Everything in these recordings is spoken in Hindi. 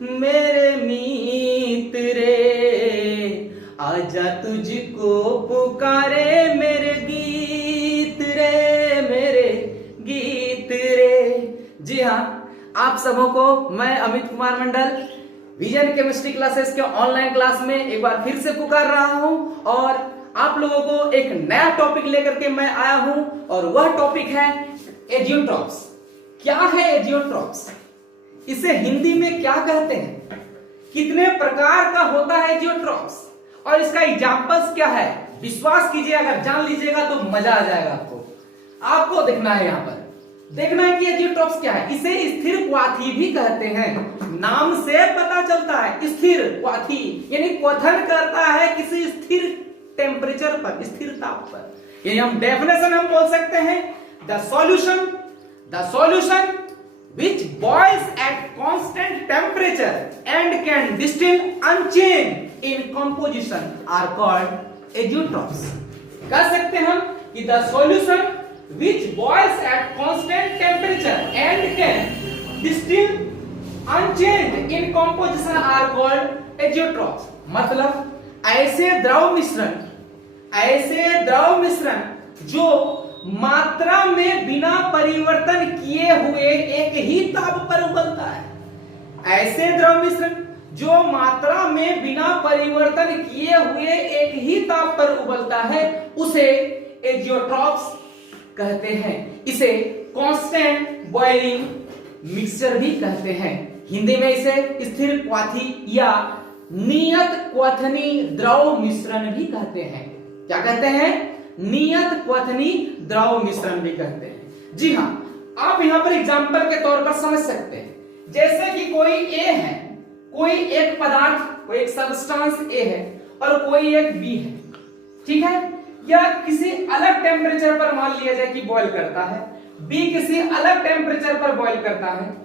मेरे मीत रे, आजा तुझको पुकारे मेरे गीत रे, मेरे गीत रे। जी हाँ, आप सबों को मैं Amit Kumar Mandal vision chemistry classes के ऑनलाइन क्लास में एक बार फिर से पुकार रहा हूं और आप लोगों को एक नया टॉपिक लेकर के मैं आया हूं और वह टॉपिक है एजियोट्रॉप्स। क्या है एजियोट्रॉप्स? इसे हिंदी में क्या कहते हैं? कितने प्रकार का होता है एजियोट्रॉप्स और इसका एग्जांपल्स क्या है? विश्वास कीजिए, अगर जान लीजिएगा तो मजा आ जाएगा। आपको देखना है, यहां पर देखना है कि एजियोट्रॉप्स क्या है। इसे स्थिर क्वाथी भी कहते हैं। नाम से पता चलता है, स्थिर क्वाथी यानी क्वथन करता है किसी स्थिर टेम्परेचर पर, स्थिर ताप पर। यानी हम डेफिनेशन हम बोल सकते हैं the solution which boils at constant temperature and can distill unchanged in composition are called azeotrophs। कह सकते हैं हम कि the solution which boils at constant temperature and can distill unchanged in composition are called azeotrophs। मतलब ऐसे द्रव मिश्रण जो मात्रा में बिना परिवर्तन किए हुए एक ही ताप पर उबलता है। ऐसे द्रव मिश्रण जो मात्रा में बिना परिवर्तन किए हुए एक ही ताप पर उबलता है उसे एजियोट्रॉप्स कहते हैं। इसे कांस्टेंट बॉइलिंग मिक्सचर भी कहते हैं। हिंदी में इसे स्थिर क्वाथी या नियत क्वथनी द्रव मिश्रण भी कहते हैं। क्या कहते हैं? नियत क्वथनी द्रव मिश्रण भी कहते हैं। जी हाँ, आप यहां पर एग्जांपल के तौर पर समझ सकते हैं। जैसे कि कोई ए है, कोई एक पदार्थ, कोई एक सब्सटेंस ए है और कोई एक बी है, ठीक है? या किसी अलग टेम्परेचर पर मान लिया जाए कि बॉईल करता है, बी किसी अलग टेम्परेचर पर बॉईल करता है।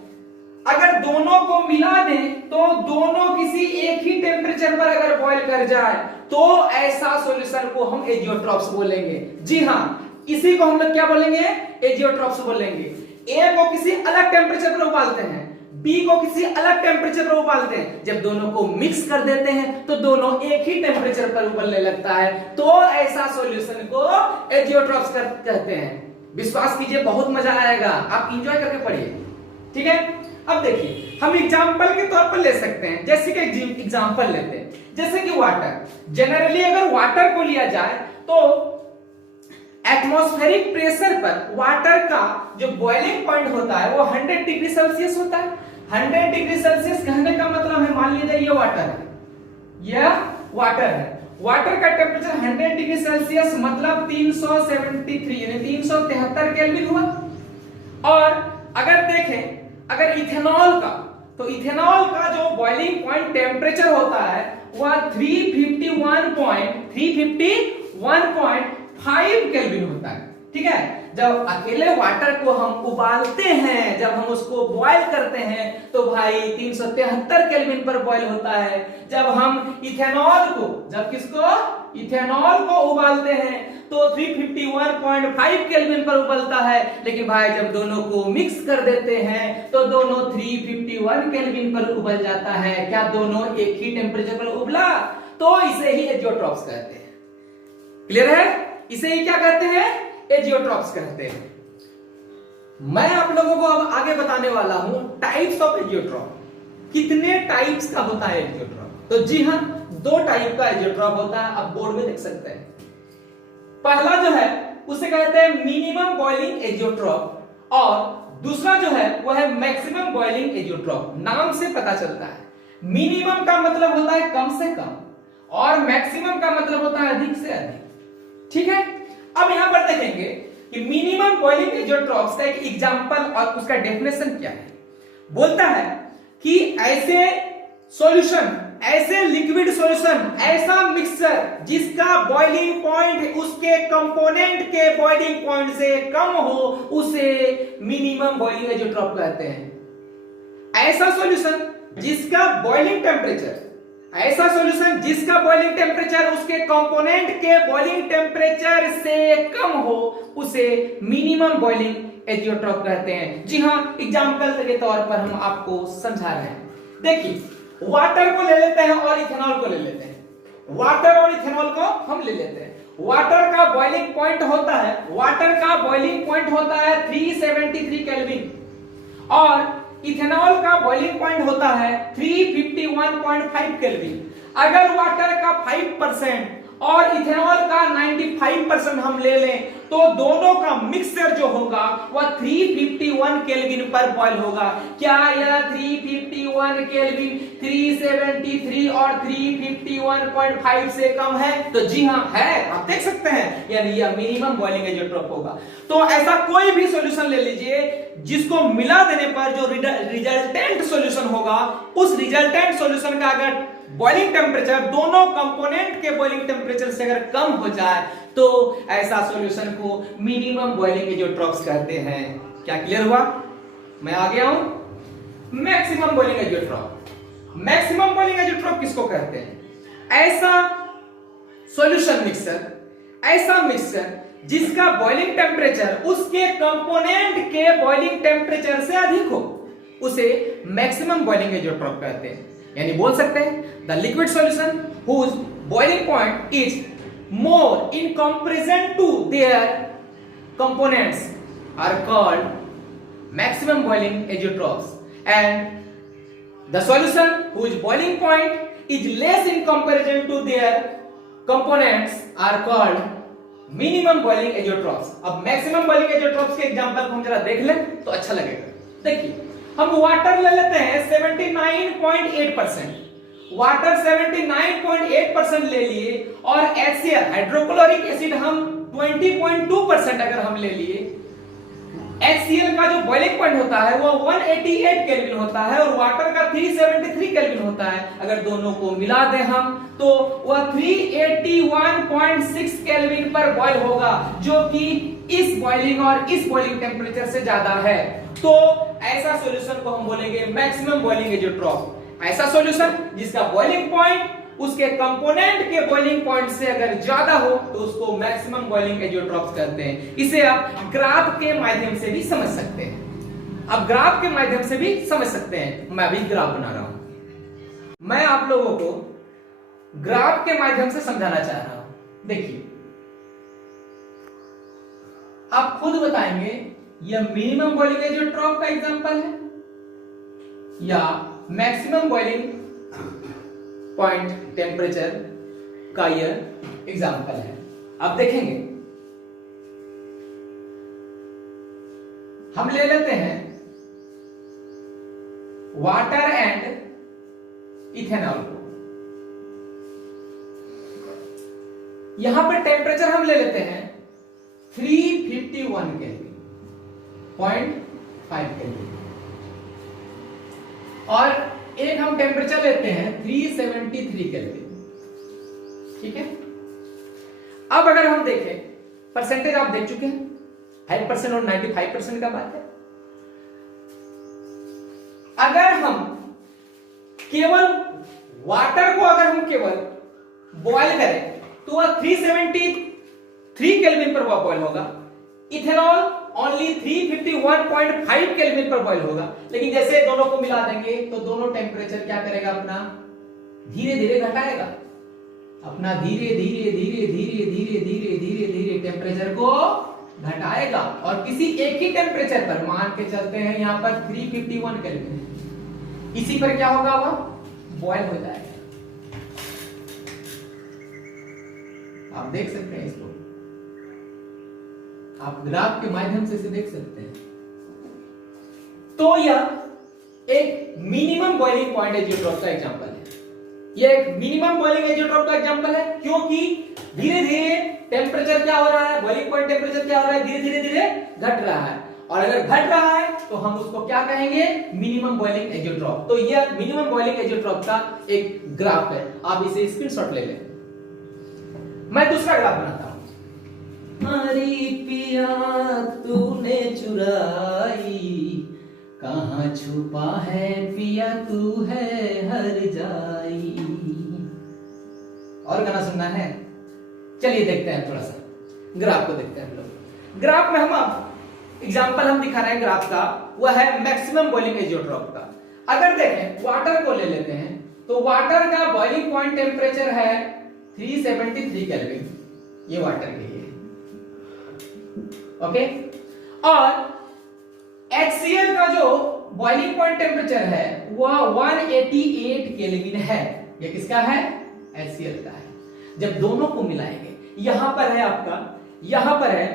अगर दोनों को मिला दें तो दोनों किसी एक ही टेम्परेचर पर अगर बॉईल कर जाए तो ऐसा सॉल्यूशन को हम एजियोट्रॉप्स बोलेंगे। जी हाँ, इसी को हम लोग क्या बोलेंगे? एजियोट्रॉप्स बोलेंगे। ए को किसी अलग टेम्परेचर पर उबालते हैं, बी को किसी अलग टेम्परेचर पर उबालते हैं। जब दोनों को मिक्स कर देते हैं तो दोनों एक ही टेम्परेचर पर उबलने लगता है, तो ऐसा सॉल्यूशन को एजियोट्रॉप्स कहते हैं। विश्वास कीजिए, बहुत मजा आएगा, आप इंजॉय करके पढ़िए, ठीक है? अब देखिए, हम एग्जांपल के तौर पर ले सकते हैं। जैसे कि एग्जांपल लेते हैं, जैसे कि वाटर। जनरली अगर वाटर को लिया जाए तो एटमॉस्फेरिक प्रेशर पर वाटर का जो बॉइलिंग पॉइंट होता है वो 100 डिग्री सेल्सियस होता है। 100 डिग्री सेल्सियस कहने का मतलब है, मान लीजिए ये वाटर है, यह वाटर है। वाटर का टेम्परेचर 100 डिग्री सेल्सियस मतलब 373 यानी 373 केल्विन हुआ। और अगर देखें, अगर इथेनॉल का, तो इथेनॉल का जो बॉइलिंग पॉइंट टेम्परेचर होता है वह 351.5 केल्विन होता है, ठीक है? जब अकेले वाटर को हम उबालते हैं, जब हम उसको बॉईल करते हैं तो भाई 373 केल्विन पर बॉईल होता है। जब हम इथेनॉल को, इथेनॉल को उबालते हैं तो 351.5 केल्विन पर उबलता है। लेकिन भाई जब दोनों को मिक्स कर देते हैं तो दोनों 351 केल्विन पर उबल जाता है। क्या दोनों एक ही टेम्परेचर पर उबला? तो इसे ही एजियोट्रॉप्स कहते हैं। क्लियर है? इसे ही क्या कहते हैं? एजियोट्रॉप्स कहते हैं। मैं आप लोगों को अब आगे बताने वाला हूं टाइप्स ऑफ एजियोट्रॉप। कितने टाइप्स का होता है एजियोट्रॉप? तो जी हां, 2 टाइप का एजियोट्रॉप होता है। आप बोर्ड में देख सकते हैं। पहला जो है उसे कहते हैं मिनिमम बॉइलिंग एजियोट्रॉप और दूसरा जो है वह है मैक्सिमम बॉइलिंग एजियोट्रॉप। नाम से पता चलता है, मिनिमम का मतलब होता है कम से कम और मैक्सिमम का मतलब होता है अधिक से अधिक, ठीक है? अब यहां पर देखेंगे कि मिनिमम बॉइलिंग एजियोट्रॉप्स का एक एग्जांपल और उसका डेफिनेशन क्या है। बोलता है कि ऐसे सॉल्यूशन, ऐसे लिक्विड सॉल्यूशन, ऐसा मिक्सचर जिसका बॉइलिंग पॉइंट उसके कंपोनेंट के बॉइलिंग पॉइंट से कम हो उसे मिनिमम बॉइलिंग एजियोट्रॉप कहते हैं। ऐसा सॉल्यूशन जिसका बॉइलिंग टेम्परेचर, ऐसा सॉल्यूशन जिसका बॉइलिंग टेम्परेचर उसके कंपोनेंट के बॉइलिंग टेम्परेचर से कम हो उसे मिनिमम बॉइलिंग एजियोट्रॉप कहते हैं। जी हां, एग्जांपल के तौर पर हम आपको समझा रहे हैं। देखिए वाटर को ले लेते हैं और इथेनॉल को ले लेते हैं। वाटर और इथेनॉल को हम ले लेते हैं। वाटर का बॉइलिंग पॉइंट होता है, वाटर का बॉइलिंग पॉइंट होता है 373 केल्विन और इथेनॉल का बॉइलिंग पॉइंट होता है 351.5 केल्विन। अगर वाटर का 5% और इथेनॉल का 95% हम ले लें तो दोनों का मिक्सचर जो होगा वह 351 केल्विन पर बॉयल होगा। क्या यह 351 केल्विन 373 और 351.5 से कम है? तो जी हां है, आप देख सकते हैं, यानी यह मिनिमम बॉइलिंग एजेंट होगा। तो ऐसा कोई भी सॉल्यूशन ले लीजिए जिसको मिला देने पर जो रिजल्टेंट सॉल्यूशन होगा, उस रिजल्टेंट सॉल्यूशन का अगर बॉइलिंग टेम्परेचर दोनों कंपोनेंट के बॉइलिंग टेम्परेचर से अगर कम हो जाए तो ऐसा सॉल्यूशन को मिनिमम बॉइलिंग एजेंट्रोप्स कहते हैं। क्या क्लियर हुआ? मैं आ गया हूं मैक्सिमम बॉइलिंग एजेंट्रोप। मैक्सिमम बॉइलिंग एजेंट्रोप किसको कहते हैं? ऐसा सॉल्यूशन मिक्सचर, ऐसा मिक्सचर जिसका बॉइलिंग टेम्परेचर उसके कंपोनेंट के बॉइलिंग टेम्परेचर से अधिक हो, उसे मैक्सिमम बॉइलिंग एजेंट्रोप कहते हैं। यानी बोल सकते हैं the liquid solution whose boiling point is more in comparison to their components are called maximum boiling azeotropes and the solution whose boiling point is less in comparison to their components are called minimum boiling azeotropes. अब मैक्सिमम बॉइलिंग एजेंट्रोप्स के एग्जांपल को हम जरा देख लें तो अच्छा लगेगा। देखिए हम वाटर ले लेते हैं 79.8%, वाटर 79.8% ले लिए और HCl हाइड्रोक्लोरिक एसिड हम 20.2% अगर हम ले लिए। HCl का जो बॉइलिंग पॉइंट होता है वो 188 केल्विन होता है और वाटर का 373 केल्विन होता है। अगर दोनों को मिला दें हम तो वह 381.6 केल्विन पर बॉयल होगा, जो कि इस बॉइलिंग और इस बॉइलिंग टेम्परेचर से ज्यादा है। तो ऐसा सॉल्यूशन को हम बोलेंगे मैक्सिमम बॉइलिंग एजेंट्रोप। ऐसा सॉल्यूशन जिसका बॉइलिंग पॉइंट उसके कंपोनेंट के बॉइलिंग पॉइंट से अगर ज्यादा हो तो उसको मैक्सिमम बॉइलिंग एजेंट्रोप कहते हैं। इसे आप ग्राफ के माध्यम से भी समझ सकते हैं। अब ग्राफ के माध्यम से भी समझ सकते हैं। मैं अभी ग्राफ बना रहा हूं, मैं आप लोगों को ग्राफ के माध्यम से समझाना चाह रहा हूं। देखिए आप खुद बताएंगे यह मिनिमम बॉइलिंग एजेंट्रोप का एग्जांपल है या मैक्सिमम बॉइलिंग पॉइंट टेम्परेचर का यह एग्जांपल है। आप देखेंगे हम ले लेते हैं वाटर एंड इथेनॉल को। यहां पर टेम्परेचर हम ले लेते हैं 351 केल्विन, 0.5 केल्विन, और एक हम टेम्परेचर लेते हैं 373 केल्विन। ठीक है, अब अगर हम देखें परसेंटेज आप देख चुके हैं 5% और 95% का बात है। अगर हम केवल वाटर को अगर हम केवल बॉयल करें तो वह 373 केल्विन पर वह बॉयल होगा। इथेनॉल ओनली 351.5 केल्विन पर बॉयल होगा। लेकिन जैसे दोनों को मिला देंगे तो दोनों टेम्परेचर क्या करेगा, अपना धीरे धीरे घटाएगा, अपना धीरे धीरे धीरे धीरे धीरे धीरे धीरे धीरे टेम्परेचर को घटाएगा और किसी एक ही टेम्परेचर पर मान के चलते हैं यहां पर 351 केल्विन, इसी पर क्या होगा, वह बॉयल हो जाएगा। आप देख सकते हैं इसको, आप ग्राफ के माध्यम से इसे देख सकते हैं। तो यह एक मिनिमम बॉइलिंग पॉइंट एजेंट्रोप का एग्जांपल है। यह एक मिनिमम बॉइलिंग एजेंट्रोप का एग्जांपल है क्योंकि धीरे धीरे टेम्परेचर क्या हो रहा है, बॉइलिंग पॉइंट टेम्परेचर क्या हो रहा है, धीरे धीरे धीरे घट रहा है। और अगर घट रहा है तो हम उसको क्या कहेंगे, मिनिमम बॉइलिंग एजेंट्रोप। तो यह मिनिमम बॉइलिंग एजेंट्रोप का एक ग्राफ है, आप इसे स्क्रीनशॉट ले लें। मैं दूसरा ग्राफ बनाता हूं। हमारी पिया तूने चुराई, कहां छुपा है पिया तू है हर जाई। और गाना सुनना है, चलिए देखते हैं, थोड़ा सा ग्राफ को देखते हैं हम लोग। ग्राफ में हम अब एग्जांपल हम दिखा रहे हैं ग्राफ का, वह है मैक्सिमम बॉइलिंग एजेंट्रोप का। अगर देखें वाटर को ले लेते हैं तो वाटर का बॉइलिंग पॉइंट टेम्परेचर है 373 केल्विन, ये वाटर के लिए, ओके। और HCl का जो बॉइलिंग पॉइंट टेम्परेचर है वह 188 केल्विन है। ये किसका है? HCl का है। जब दोनों को मिलाएंगे, यहां पर है आपका, यहां पर है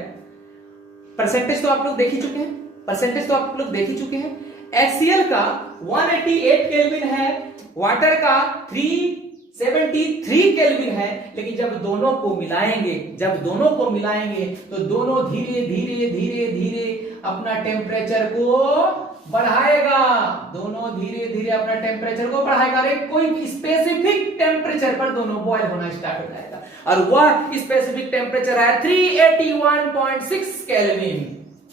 परसेंटेज तो आप लोग देख ही चुके हैं, परसेंटेज तो आप लोग देख ही चुके हैं। HCl का 188 केल्विन है, वाटर का 373 केल्विन है, लेकिन जब दोनों को मिलाएंगे, जब दोनों को मिलाएंगे तो दोनों धीरे धीरे धीरे धीरे अपना टेम्परेचर को बढ़ाएगा, दोनों धीरे धीरे अपना टेम्परेचर को बढ़ाएगा। एक कोई स्पेसिफिक टेम्परेचर पर दोनों बॉयल होना स्टार्ट हो जाएगा, और वह स्पेसिफिक टेम्परेचर है 381.6 केल्विन,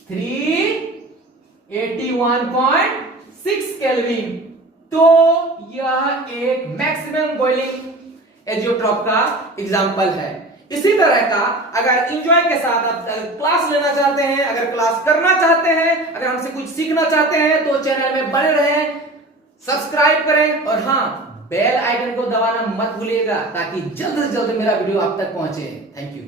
381.6 केल्विन। तो यह एक मैक्सिमम बॉइलिंग एजियोट्रॉप का एग्जांपल है। इसी तरह का अगर एंजॉय के साथ आप क्लास लेना चाहते हैं, अगर क्लास करना चाहते हैं, अगर हमसे कुछ सीखना चाहते हैं तो चैनल में बने रहें, सब्सक्राइब करें, और हाँ, बेल आइकन को दबाना मत भूलिएगा ताकि जल्द से जल्द मेरा वीडियो आप तक पहुंचे। Thank you.